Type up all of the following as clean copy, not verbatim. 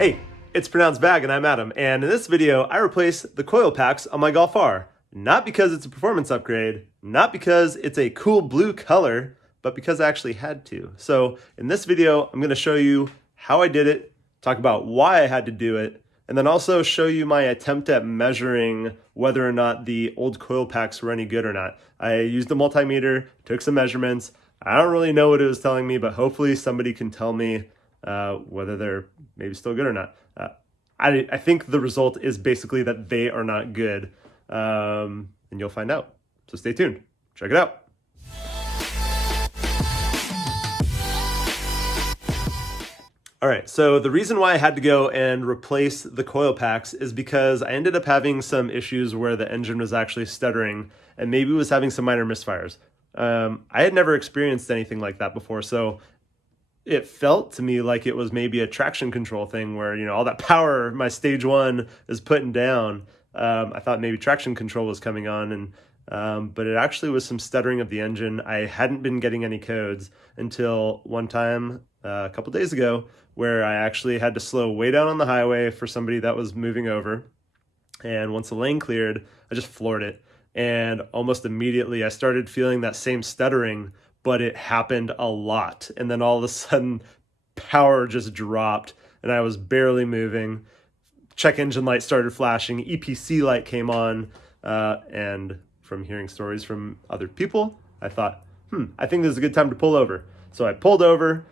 Hey, it's Pronounced Bag and I'm Adam, and in this video I replace the coil packs on my Golf R. Not because it's a performance upgrade, not because it's a cool blue color, but because I actually had to. So in this video I'm going to show you how I did it, talk about why I had to do it, and then also show you my attempt at measuring whether or not the old coil packs were any good or not. I used a multimeter, took some measurements. I don't really know what it was telling me, but hopefully somebody can tell me whether they're maybe still good or not. I think the result is basically that they are not good, and you'll find out. So stay tuned. Check it out. All right, so the reason why I had to go and replace the coil packs is because I ended up having some issues where the engine was actually stuttering and maybe was having some minor misfires. I had never experienced anything like that before, so it felt to me like it was maybe a traction control thing where, you know, all that power my stage one is putting down. I thought maybe traction control was coming on, and but it actually was some stuttering of the engine. I hadn't been getting any codes until one time a couple days ago where I actually had to slow way down on the highway for somebody that was moving over. And once the lane cleared, I just floored it. And almost immediately I started feeling that same stuttering, but it happened a lot. And then all of a sudden power just dropped and I was barely moving. Check engine light started flashing, EPC light came on, and from hearing stories from other people, I thought, I think this is a good time to pull over. So I pulled over,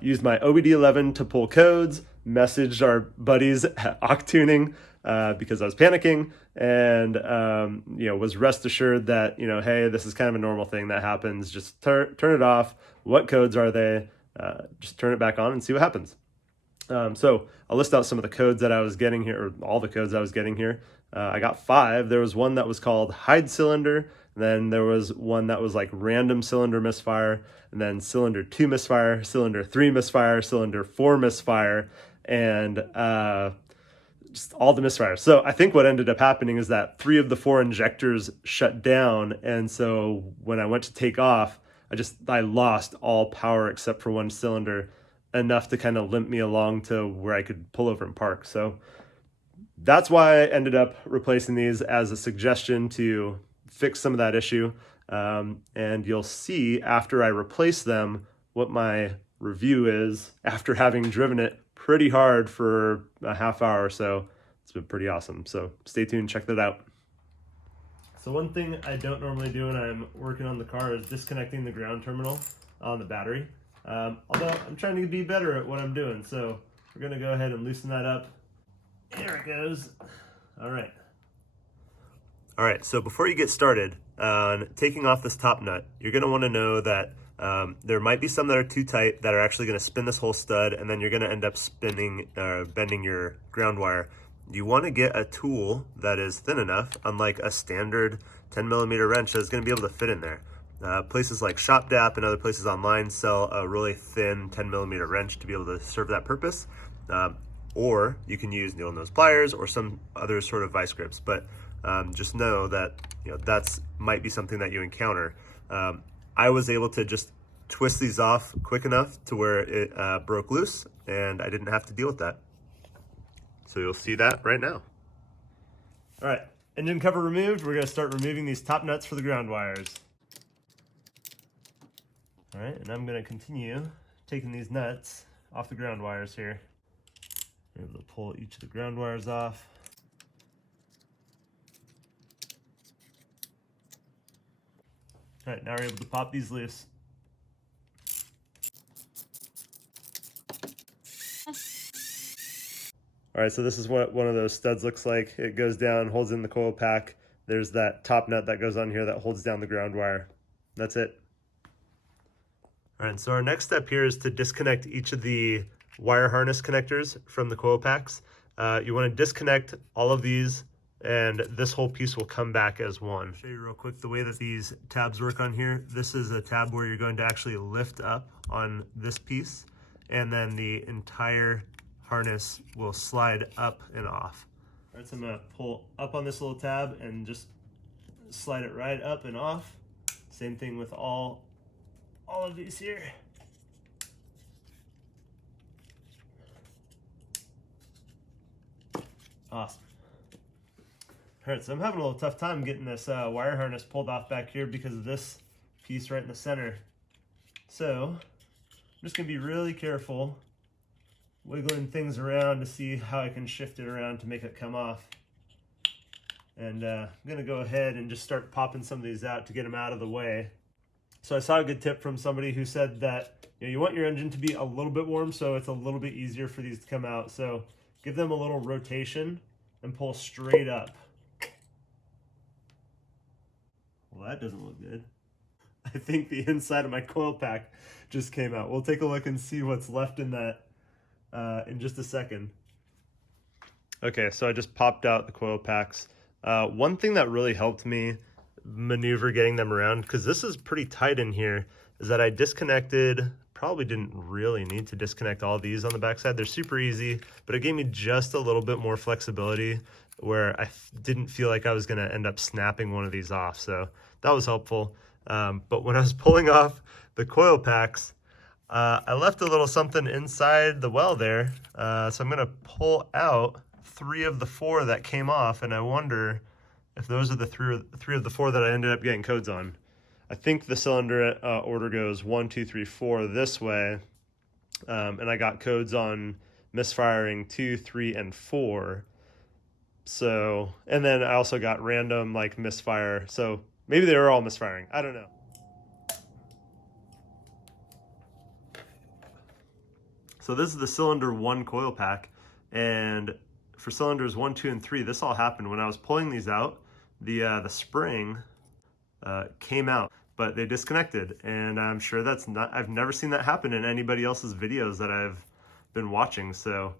used my OBD11 to pull codes, messaged our buddies at Octuning because I was panicking, and was rest assured that, hey, this is kind of a normal thing that happens. Just turn it off. What codes are they? Just turn it back on and see what happens. So I'll list out some of the codes that I was getting here, or all the codes I was getting here. I got 5. There was one that was called hide cylinder. Then there was one that was like random cylinder misfire, and then cylinder 2 misfire, cylinder 3 misfire, cylinder 4 misfire, and just all the misfires. So I think what ended up happening is that 3 of the 4 injectors shut down, and so when I went to take off, I lost all power except for one cylinder, enough to kind of limp me along to where I could pull over and park. So that's why I ended up replacing these as a suggestion to fix some of that issue. And you'll see after I replace them what my review is after having driven it pretty hard for a half hour or so. It's been pretty awesome. So stay tuned, check that out. So one thing I don't normally do when I'm working on the car is disconnecting the ground terminal on the battery. Although I'm trying to be better at what I'm doing. So we're gonna go ahead and loosen that up. There it goes. All right. All right, so before you get started on taking off this top nut, you're gonna wanna know that there might be some that are too tight that are actually gonna spin this whole stud, and then you're gonna end up bending your ground wire. You wanna get a tool that is thin enough, unlike a standard 10mm wrench that's gonna be able to fit in there. Places like ShopDAP and other places online sell a really thin 10mm wrench to be able to serve that purpose. Or you can use needle nose pliers or some other sort of vice grips, but just know that that's might be something that you encounter. I was able to just twist these off quick enough to where it broke loose, and I didn't have to deal with that. So you'll see that right now. All right, engine cover removed. We're gonna start removing these top nuts for the ground wires. All right, and I'm gonna continue taking these nuts off the ground wires here. I'm able to pull each of the ground wires off. All right, now we're able to pop these loose. All right, so this is what one of those studs looks like. It goes down, holds in the coil pack. There's that top nut that goes on here that holds down the ground wire. That's it. All right, so our next step here is to disconnect each of the wire harness connectors from the coil packs. You want to disconnect all of these, and this whole piece will come back as one. I'll show you real quick the way that these tabs work on here. This is a tab where you're going to actually lift up on this piece, and then the entire harness will slide up and off. All right, so I'm gonna pull up on this little tab and just slide it right up and off. Same thing with all of these here. Awesome. All right, so I'm having a little tough time getting this wire harness pulled off back here because of this piece right in the center. So I'm just gonna be really careful wiggling things around to see how I can shift it around to make it come off. And I'm gonna go ahead and just start popping some of these out to get them out of the way. So I saw a good tip from somebody who said that you want your engine to be a little bit warm so it's a little bit easier for these to come out. So give them a little rotation and pull straight up. Well, that doesn't look good. I think the inside of my coil pack just came out. We'll take a look and see what's left in that in just a second. Okay, so I just popped out the coil packs. One thing that really helped me maneuver getting them around, because this is pretty tight in here, is that I disconnected, probably didn't really need to disconnect all these on the backside. They're super easy, but it gave me just a little bit more flexibility where I didn't feel like I was gonna end up snapping one of these off. So that was helpful. But when I was pulling off the coil packs, I left a little something inside the well there. So I'm gonna pull out 3 of the 4 that came off, and I wonder if those are the 3 of the 4 that I ended up getting codes on. I think the cylinder order goes 1, 2, 3, 4 this way, and I got codes on misfiring 2, 3, and 4. So, and then I also got random like misfire. So maybe they were all misfiring. I don't know. So this is the cylinder 1 coil pack, and for cylinders 1, 2, and 3, this all happened when I was pulling these out. The spring came out, but they disconnected, and I'm sure that's not. I've never seen that happen in anybody else's videos that I've been watching. So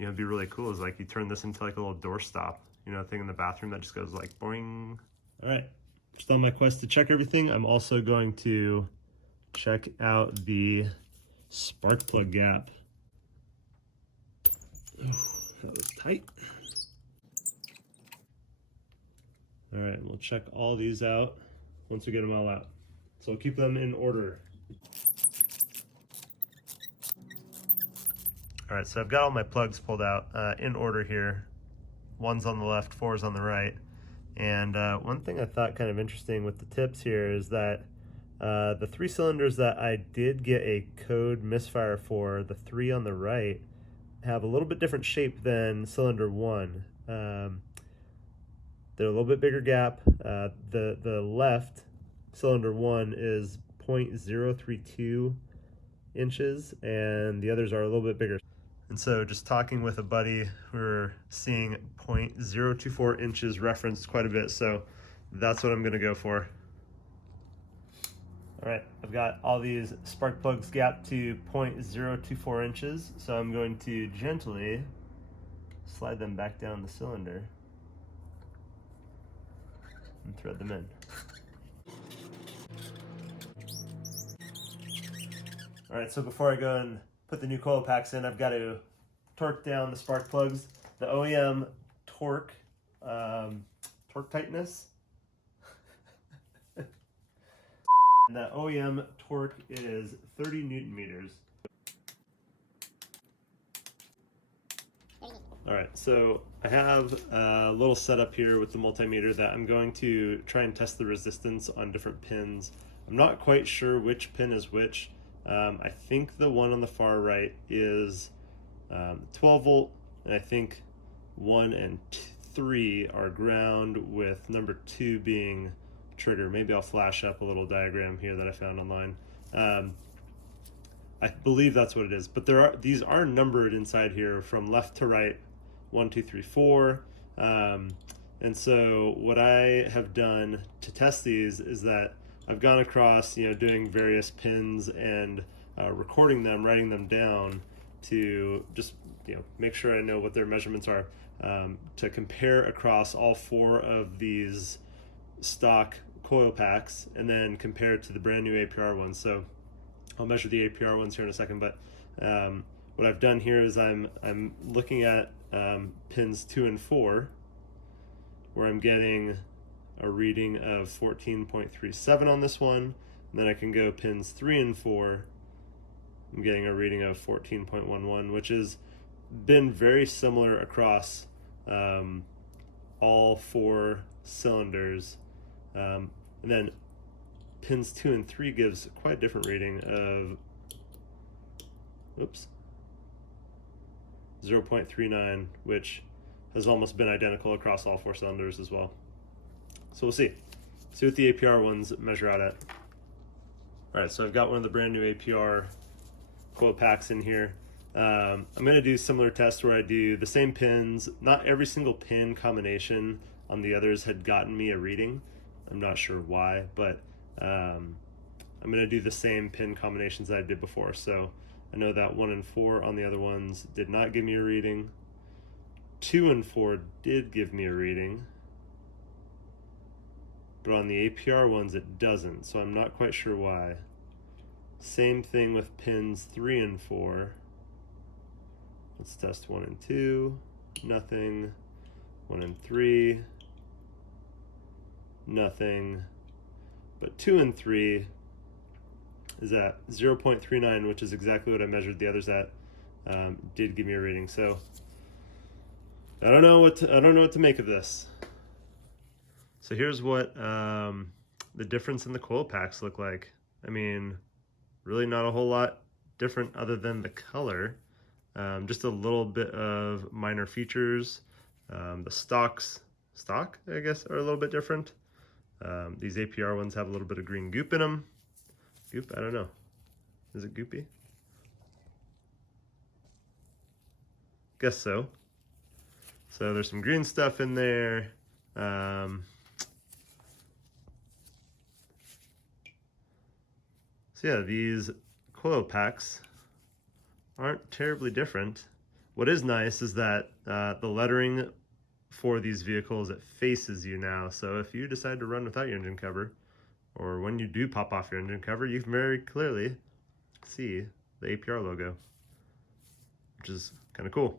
it'd be really cool is like you turn this into like a little door stop, thing in the bathroom that just goes like boing. All right, just on my quest to check everything, I'm also going to check out the spark plug gap. Ooh, that was tight. All right, we'll check all these out once we get them all out. So we'll keep them in order. All right, so I've got all my plugs pulled out in order here. 1's on the left, 4's on the right. And one thing I thought kind of interesting with the tips here is that the 3 cylinders that I did get a code misfire for, the 3 on the right, have a little bit different shape than cylinder 1. They're a little bit bigger gap. The left cylinder 1 is 0.032 inches, and the others are a little bit bigger. And so just talking with a buddy, we're seeing 0.024 inches referenced quite a bit, so that's what I'm gonna go for. All right, I've got all these spark plugs gapped to 0.024 inches, so I'm going to gently slide them back down the cylinder and thread them in. All right, so before I go and put the new coil packs in, I've got to torque down the spark plugs. The OEM torque tightness. And the OEM torque is 30 Newton meters. All right, so I have a little setup here with the multimeter that I'm going to try and test the resistance on different pins. I'm not quite sure which pin is which. I think the one on the far right is 12 volt, and I think 1 and 3 are ground, with number 2 being trigger. Maybe I'll flash up a little diagram here that I found online. I believe that's what it is, but these are numbered inside here from left to right, 1, 2, 3, 4. And so what I have done to test these is that I've gone across, doing various pins and recording them, writing them down to just, make sure I know what their measurements are, to compare across all 4 of these stock coil packs and then compare it to the brand new APR ones. So I'll measure the APR ones here in a second, but what I've done here is I'm looking at pins 2 and 4, where I'm getting a reading of 14.37 on this one, and then I can go pins 3 and 4. I'm getting a reading of 14.11, which has been very similar across all 4 cylinders. And then pins 2 and 3 gives quite a different reading of, oops, 0.39, which has almost been identical across all 4 cylinders as well. So we'll see what the APR ones measure out at. All right, so I've got one of the brand new APR coil packs in here. I'm gonna do similar tests where I do the same pins. Not every single pin combination on the others had gotten me a reading. I'm not sure why, but I'm gonna do the same pin combinations that I did before. So I know that 1 and 4 on the other ones did not give me a reading. 2 and 4 did give me a reading, but on the APR ones it doesn't, so I'm not quite sure why. Same thing with pins 3 and 4. Let's test 1 and 2, nothing. 1 and 3, nothing. But 2 and 3 is at 0.39, which is exactly what I measured the others at. Did give me a reading, so I don't know what to make of this. So here's what the difference in the coil packs look like. I mean, really not a whole lot different other than the color. Just a little bit of minor features. The stock, I guess, are a little bit different. These APR ones have a little bit of green goop in them. Goop? I don't know. Is it goopy? Guess so. So there's some green stuff in there. So yeah, these coil packs aren't terribly different. What is nice is that the lettering for these vehicles, it faces you now. So if you decide to run without your engine cover, or when you do pop off your engine cover, you can very clearly see the APR logo, which is kind of cool.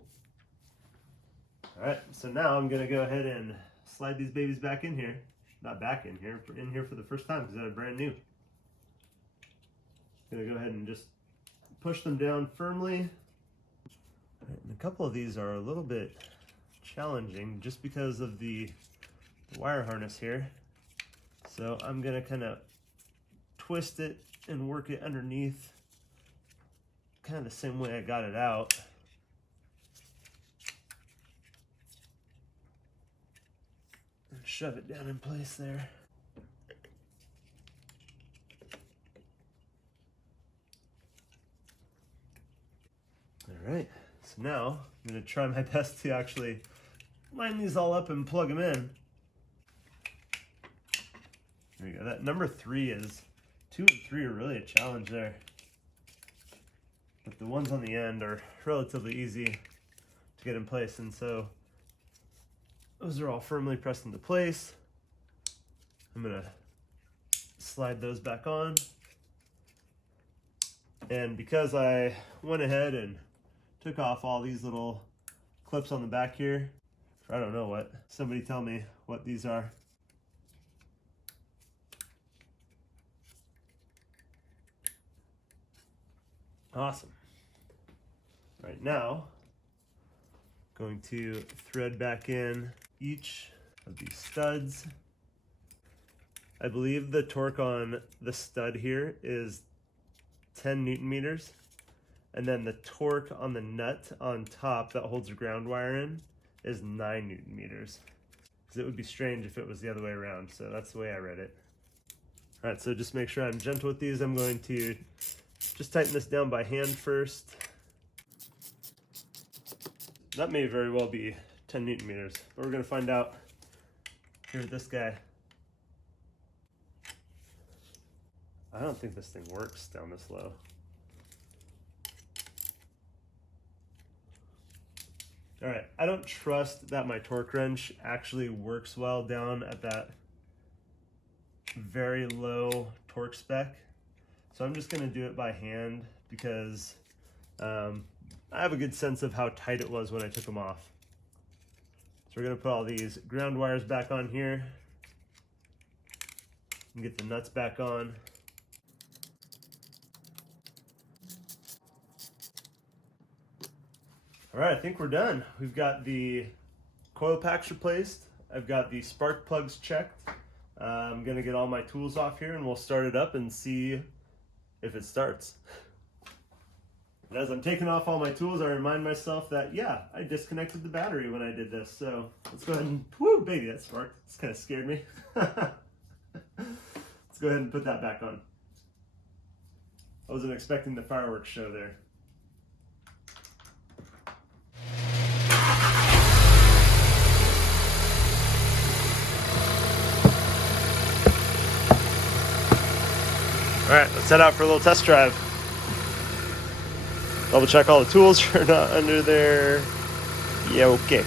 All right, so now I'm gonna go ahead and slide these babies back in here. Not back in here for the first time because they're brand new. Gonna go ahead and just push them down firmly. All right, and a couple of these are a little bit challenging just because of the wire harness here. So I'm gonna kind of twist it and work it underneath, kind of the same way I got it out. And shove it down in place there. All right, so now I'm gonna try my best to actually line these all up and plug them in. There you go. That number 3 is, 2 and 3 are really a challenge there. But the ones on the end are relatively easy to get in place, and so those are all firmly pressed into place. I'm gonna slide those back on. And because I went ahead and took off all these little clips on the back here, I don't know what, somebody tell me what these are. Awesome. Right now, going to thread back in each of these studs. I believe the torque on the stud here is 10 Newton meters, and then the torque on the nut on top that holds the ground wire in is 9 Newton meters. Because it would be strange if it was the other way around, so that's the way I read it. All right, so just make sure I'm gentle with these. I'm going to just tighten this down by hand first. That may very well be 10 Newton meters, but we're gonna find out here with this guy. I don't think this thing works down this low. All right, I don't trust that my torque wrench actually works well down at that very low torque spec. So I'm just gonna do it by hand because I have a good sense of how tight it was when I took them off. So we're gonna put all these ground wires back on here and get the nuts back on. All right, I think we're done. We've got the coil packs replaced. I've got the spark plugs checked. I'm gonna get all my tools off here and we'll start it up and see if it starts. And as I'm taking off all my tools, I remind myself that, yeah, I disconnected the battery when I did this. So let's go ahead and, whoo, baby, that sparked. This kind of scared me. Let's go ahead and put that back on. I wasn't expecting the fireworks show there. All right, let's head out for a little test drive. Double check all the tools are not under there. Yeah, okay.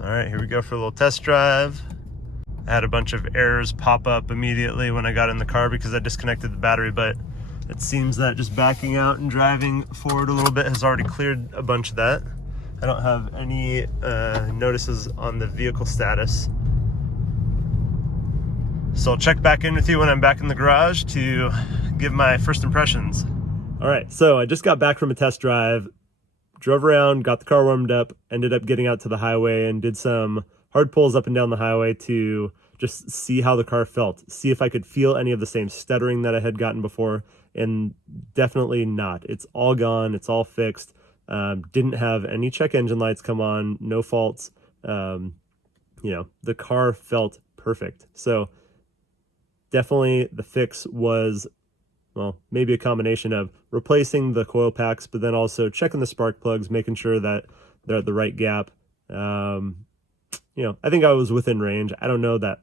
All right, here we go for a little test drive. I had a bunch of errors pop up immediately when I got in the car because I disconnected the battery, but it seems that just backing out and driving forward a little bit has already cleared a bunch of that. I don't have any notices on the vehicle status. So I'll check back in with you when I'm back in the garage to give my first impressions. All right, so I just got back from a test drive, drove around, got the car warmed up, ended up getting out to the highway and did some hard pulls up and down the highway to just see how the car felt, see if I could feel any of the same stuttering that I had gotten before, and definitely not. It's all gone, it's all fixed. Didn't have any check engine lights come on, no faults. You know, the car felt perfect. So definitely the fix was, well, maybe a combination of replacing the coil packs, but then also checking the spark plugs, making sure that they're at the right gap. You know, I think I was within range. I don't know that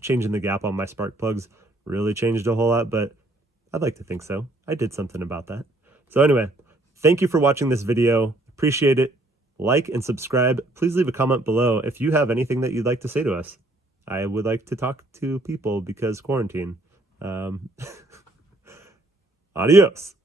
changing the gap on my spark plugs really changed a whole lot, but I'd like to think so. I did something about that. So anyway, thank you for watching this video. Appreciate it. Like and subscribe. Please leave a comment below if you have anything that you'd like to say to us. I would like to talk to people because quarantine. Adios.